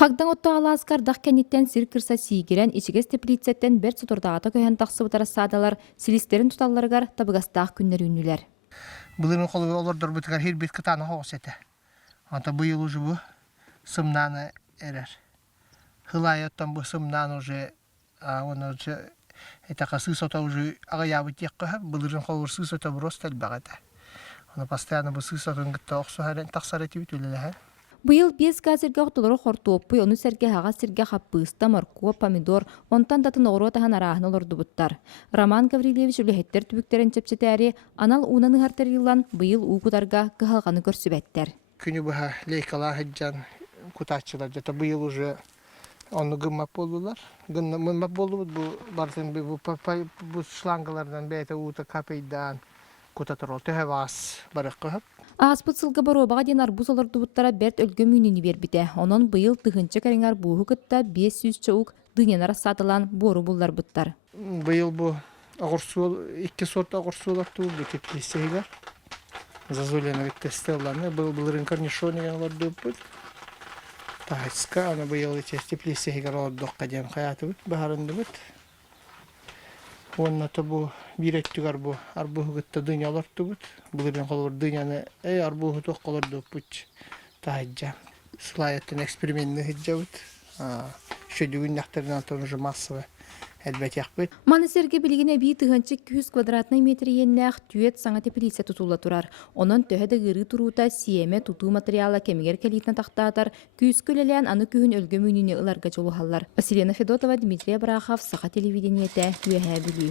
Хагдан отто алааскар дах кенниттен сир кырса сигирен ичигес теплицеттен бер сутурдаата көһөн тахсыбытара саадалар силистерин туталларыгар табыгастаах күннер үннүлер. Былырын қолы олардар бітігер хер бет кытаны хоғыс еті. Ата бұйыл уже бұ сымнаны әрер. Хылай оттан бұ сымнан уже, оны уже, этақа сыз ота уже ағаябы тек қөһі, былырын қолыр сыз ота бұрос тәл бағады. Оны постоянно бұ сыз отын күтті оқсы әрен тақсар еті бит өлелі. Быйыл 5 газерге оқтолору хортуоппуй, оны сәрге хаға сирге хаппыста, моркуа, помидор, онтан датын оғыру тахан арағын олордубуттар. Роман Гаврилевич үліхеттер түбіктерін чепчетәрі, анал унаны хартарилан быйыл уғыдарға кығалғаны көрсібәттер. Күні бұға лейкала хеджан кутачылар, жата быйыл уже оны гыммап болдылар. Гыммап болды бұл бартын бұл шлангалардан бәйті уыта капейдан кутатыр ол төһе вас барық қығып. Ааспыт сылга боробаға ден арбуз олордубуттара берт өлгө мүйнүнү бербите. Онон быйыл тыгынчы кәрен арбуғы кытта 500 чаук дыненара сатылан бору буллар буттар. Быйыл бұл ағырсуыл, 2 сорт ағырсуылар туыл бекет листейгер. Зазулена вектестелланы, бұлырын корнишонеген оларды бұд. Тағайска, аны быйыл теплистейгер олардоққа дем қаяты бұд, бағарынды бұд. Онната бұ бирэттігар бұ арбуғы кытта дыня оларды бұд. Бұлырын қолыр дыняны арбуғы тоқ оларды бұд. Тағайджа. Сылайеттен экспериментні хеджа бұд. Шөдігін нақтарынан атын ұжы массовы. Манысерге білігіне бей тыгынчы 200 квадратный метр еннәқ түйет саңа теплиция тұтула тұрар. Онын төһеді ғыры тұрута сиеме тұту материала кемегер кәлейтін тақтатар, күйіс көлелән аны күйін өлгі мүйніне ұларға жолу халлар. Василина Федотова, Дмитрий Брахов, Саха телевидениеті, Үйәһә білі.